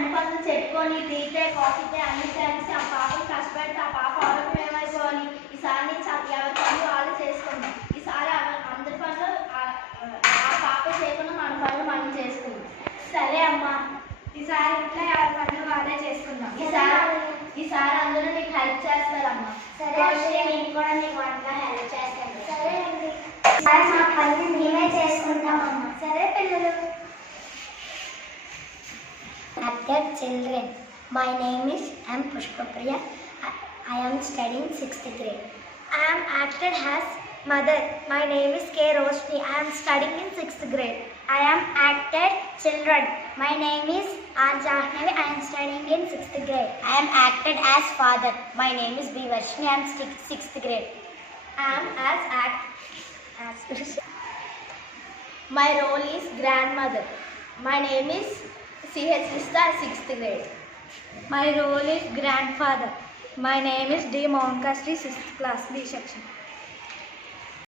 అన్ని పనులు చెప్పుకొని తీతే కాఫీతే అన్ని కలిసి ఆ పాపను కష్టపెడితే ఆ పాప ఆరోగ్యం ఏమైపోవాలి. ఈసారి నుంచి ఎవరి పనులు వాళ్ళు చేసుకుంటాం. ఈసారి అందరి పనులు ఆ పాప చేయకుండా మన పనులు మనం చేసుకుందాం. సరే అమ్మా, ఈసారి ఇంట్లో ఎవరి పనులు వాళ్ళే చేసుకుందాం. ఈసారి అందరూ నీకు హెల్ప్ చేస్తారమ్మా. సరే, నేను కూడా నీకు వంటలో హెల్ప్ చేస్తాను. సరే అండి, ఈసారి మా పని మేమే చేసుకుంటామమ్మా. సరే పిల్లలు. Dear children, my name is M. Pushpapriya. I am studying 6th grade. I am acted as mother. My name is K. Roshni. I am studying in 6th grade. I am acted children. My name is R. Jahnavi. I am studying in 6th grade. I am acted as father. My name is B. Varshini. I am 6th grade. I am My role is grandmother. My name is C.H. Vista, 6th grade. My role is grandfather. My name is D. Monkastri, 6th class, B section.